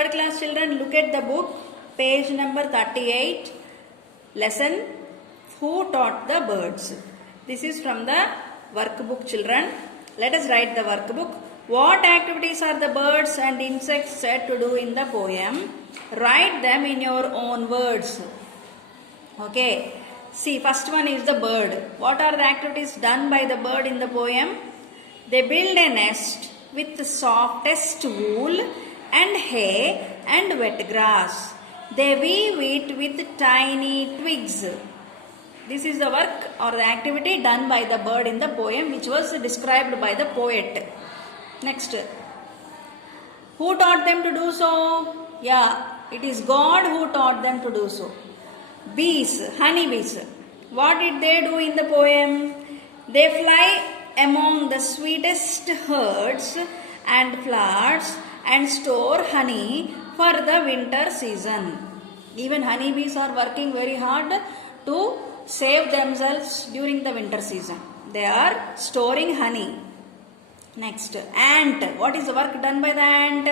third class children, look at the book, page number 38, lesson Who Taught the Birds. This is from the workbook, children. Let us write the workbook. What activities are the birds and insects said to do in the poem? Write them in your own words. Okay. See, first one is the bird. What are the activities done by the bird in the poem? They build a nest with the softest wool and hay and wet grass. They weave it with tiny twigs. This is the work or the activity done by the bird in the poem, which was described by the poet. Next. Who taught them to do so? Yeah, it is God who taught them to do so. Bees, honeybees. What did they do in the poem? They fly among the sweetest herds and flowers and store honey for the winter season. Even honeybees are working very hard to save themselves during the winter season. They are storing honey. Next, ant. What is the work done by the ant?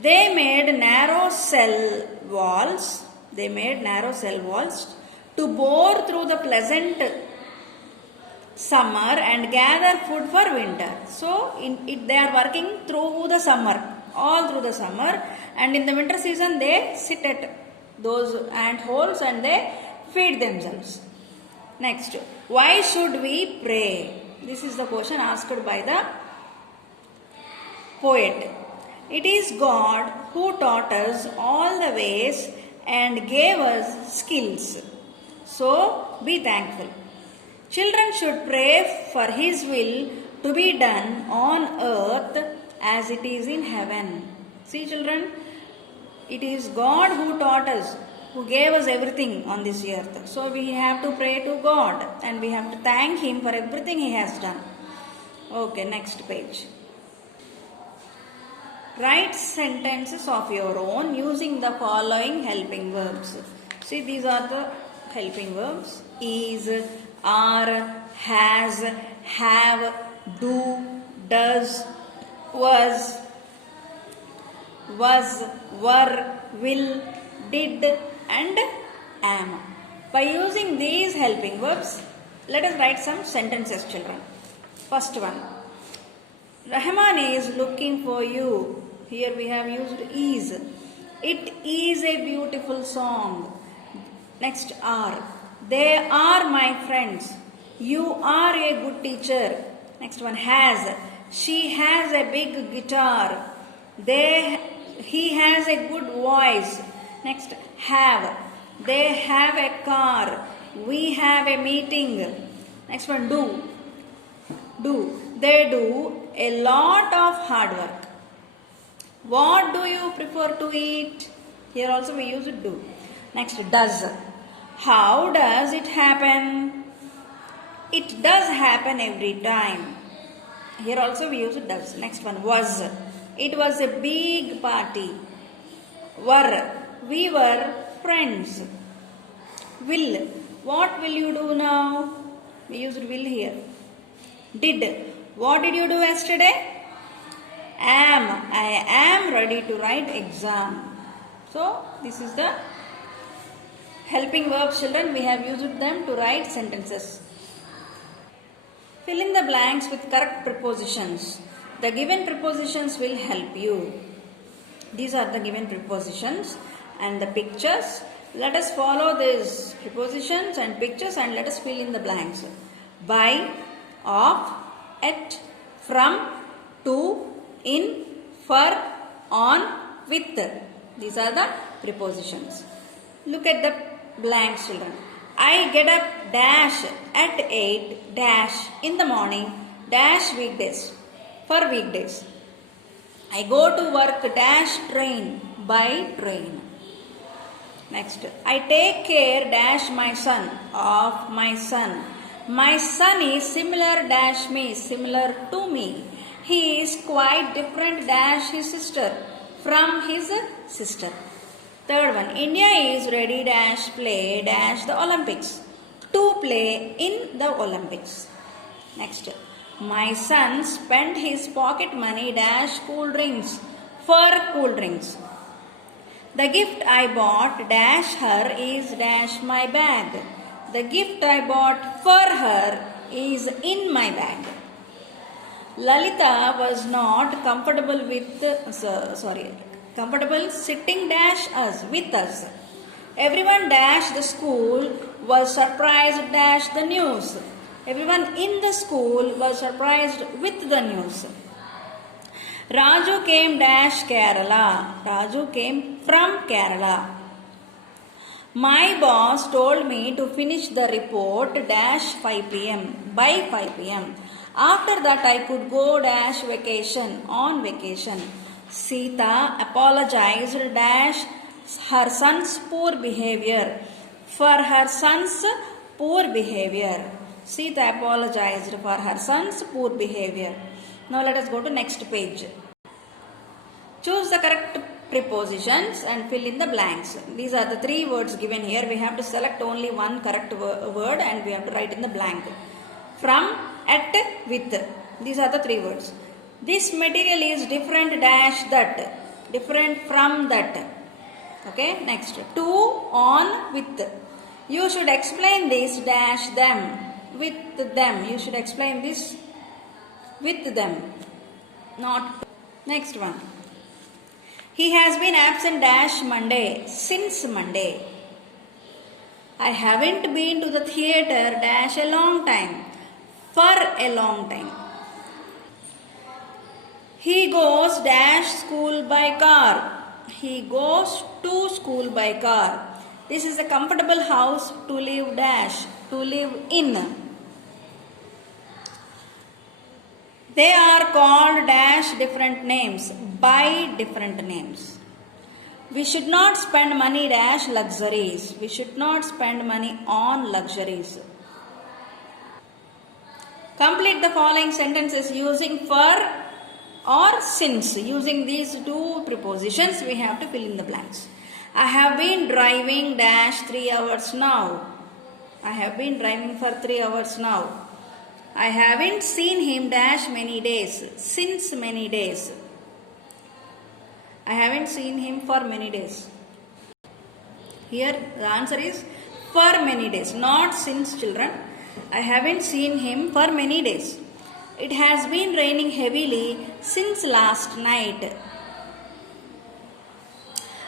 They made narrow cell walls. They made narrow cell walls to bore through the pleasant summer and gather food for winter. So, they are working through the summer, all through the summer, and in the winter season they sit at those ant holes and they feed themselves. Next, why should we pray? This is the question asked by the poet. It is God who taught us all the ways and gave us skills. So, be thankful. Children should pray for His will to be done on earth as it is in heaven. See, children, it is God who taught us, who gave us everything on this earth. So, we have to pray to God and we have to thank Him for everything He has done. Okay, next page. Write sentences of your own using the following helping verbs. See, these are the helping verbs. Is, are, has, have, do, does, was, were, will, did and am. By using these helping verbs, let us write some sentences, children. First one. Rahman is looking for you. Here we have used is. It is a beautiful song. Next, are. They are my friends. You are a good teacher. Next one, has. She has a big guitar. He has a good voice. Next, have. They have a car. We have a meeting. Next one, do. Do. They do a lot of hard work. What do you prefer to eat? Here also we use do. Next, does. How does it happen? It does happen every time. Here also we use does. Next one, was. It was a big party. Were. We were friends. Will. What will you do now? We used will here. Did. What did you do yesterday? Am. I am ready to write exam. So, this is the helping verbs, children. We have used them to write sentences. Fill in the blanks with correct prepositions. The given prepositions will help you. These are the given prepositions and the pictures. Let us follow these prepositions and pictures and let us fill in the blanks. By, of, at, from, to, in, for, on, with. These are the prepositions. Look at the blanks, children. I get up dash at 8 dash in the morning dash weekdays. For weekdays. I go to work dash train by train. Next. I take care dash my son of my son. My son is similar dash me, similar to me. He is quite different dash his sister from his sister. Third one. India is ready dash play dash the Olympics. To play in the Olympics. Next. My son spent his pocket money dash cool drinks for cool drinks. The gift I bought dash her is dash my bag. The gift I bought for her is in my bag. Lalita was not comfortable comfortable sitting dash us with us. Everyone dash the school was surprised dash the news. Everyone in the school was surprised with the news. Raju came dash Kerala. Raju came from Kerala. My boss told me to finish the report dash 5 pm by 5 pm. After that I could go dash vacation on vacation. Sita apologized dash her son's poor behavior for her son's poor behavior. Sita apologized for her son's poor behavior. Now let us go to next page. Choose the correct prepositions and fill in the blanks. These are the three words given here. We have to select only one correct word and we have to write in the blank. From, at, with. These are the three words. This material is different dash that. Different from that. Okay, next. To, on, with. You should explain this dash them. With them. You should explain this with them. Not. Next one. He has been absent dash Monday. Since Monday. I haven't been to the theatre dash a long time. For a long time. He goes dash school by car. He goes to school by car. This is a comfortable house to live dash. To live in. They are called dash different names. By different names. We should not spend money dash luxuries. We should not spend money on luxuries. Complete the following sentences using for or since. Using these two prepositions, we have to fill in the blanks. I have been driving dash 3 hours now. I have been driving for 3 hours now. I haven't seen him dash many days. Since many days. I haven't seen him for many days. Here the answer is for many days, not since, children. I haven't seen him for many days. It has been raining heavily since last night.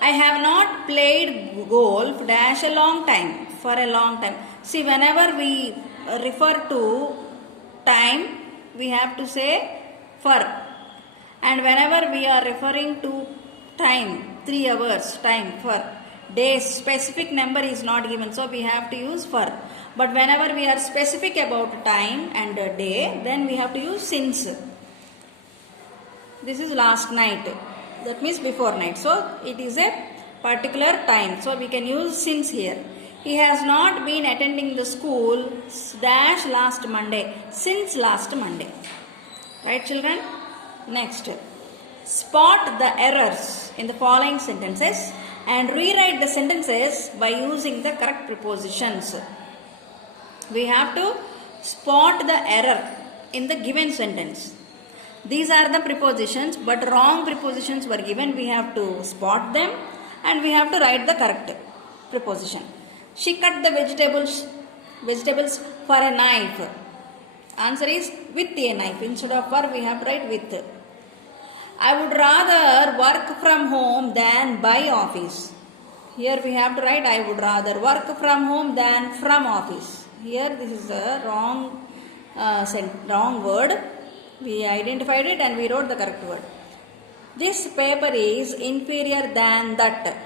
I have not played golf dash a long time. For a long time. See, whenever we refer to time, we have to say for. And whenever we are referring to time, 3 hours, time, for. Days, specific number is not given, so we have to use for. But whenever we are specific about time and day, then we have to use since. This is last night. That means before night. So it is a particular time. So we can use since here. He has not been attending the school dash last Monday. Since last Monday. Right, children? Next. Spot the errors in the following sentences and rewrite the sentences by using the correct prepositions. We have to spot the error in the given sentence. These are the prepositions, but wrong prepositions were given. We have to spot them and we have to write the correct preposition. She cut the vegetables for a knife. Answer is with a knife. Instead of for, we have to write with. I would rather work from home than by office. Here we have to write I would rather work from home than from office. Here this is a wrong word. We identified it and we wrote the correct word. This paper is inferior than that.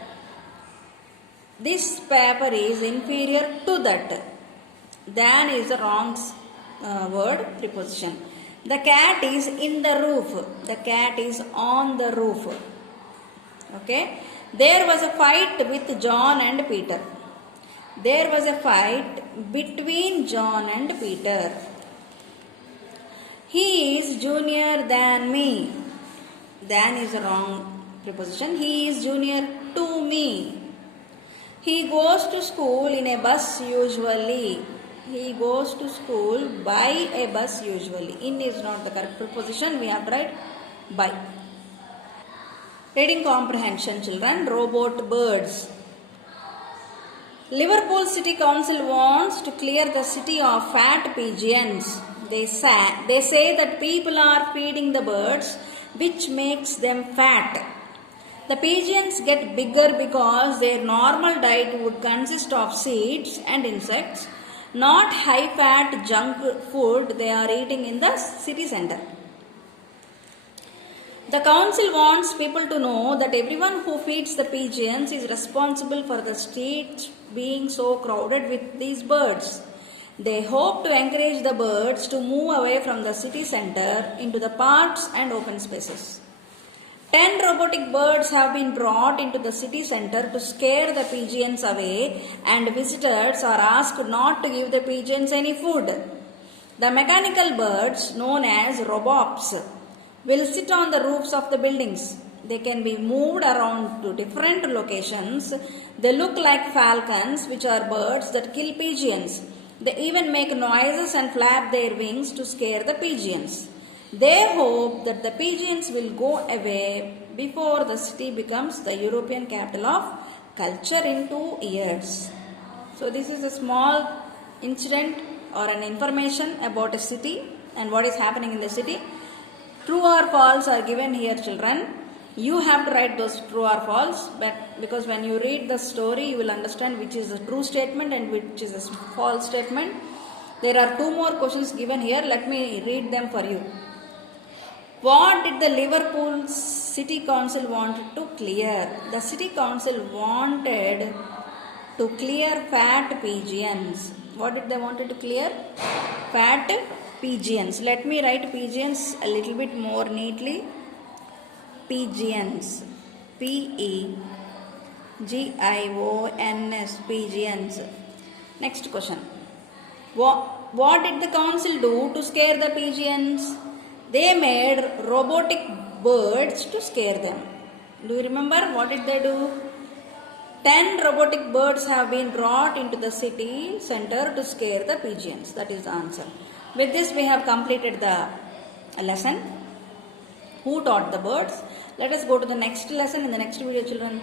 This paper is inferior to that. Than is the wrong word, preposition. The cat is in the roof. The cat is on the roof. Okay. There was a fight with John and Peter. There was a fight between John and Peter. He is junior than me. Than is a wrong preposition. He is junior to me. He goes to school in a bus usually. He goes to school by a bus usually. In is not the correct preposition. We have to write by. Reading comprehension, children. Robot birds. Liverpool City Council wants to clear the city of fat pigeons. They say that people are feeding the birds, which makes them fat. The pigeons get bigger because their normal diet would consist of seeds and insects, not high-fat junk food they are eating in the city center. The council wants people to know that everyone who feeds the pigeons is responsible for the streets being so crowded with these birds. They hope to encourage the birds to move away from the city center into the parks and open spaces. 10 robotic birds have been brought into the city center to scare the pigeons away, and visitors are asked not to give the pigeons any food. The mechanical birds, known as robops, will sit on the roofs of the buildings. They can be moved around to different locations. They look like falcons, which are birds that kill pigeons. They even make noises and flap their wings to scare the pigeons. They hope that the pigeons will go away before the city becomes the European capital of culture in 2 years. So this is a small incident or an information about a city and what is happening in the city. True or false are given here, children. You have to write those true or false, but because when you read the story, you will understand which is a true statement and which is a false statement. There are 2 more questions given here. Let me read them for you. What did the Liverpool City Council wanted to clear? The City Council wanted to clear fat pigeons. What did they wanted to clear? Fat pigeons. Let me write pigeons a little bit more neatly. Pigeons. P-E-G-I-O-N-S. Pigeons. Next question. What did the council do to scare the pigeons? They made robotic birds to scare them. Do you remember what did they do? 10 robotic birds have been brought into the city center to scare the pigeons. That is the answer. With this we have completed the lesson. Who taught the birds? Let us go to the next lesson in the next video, children.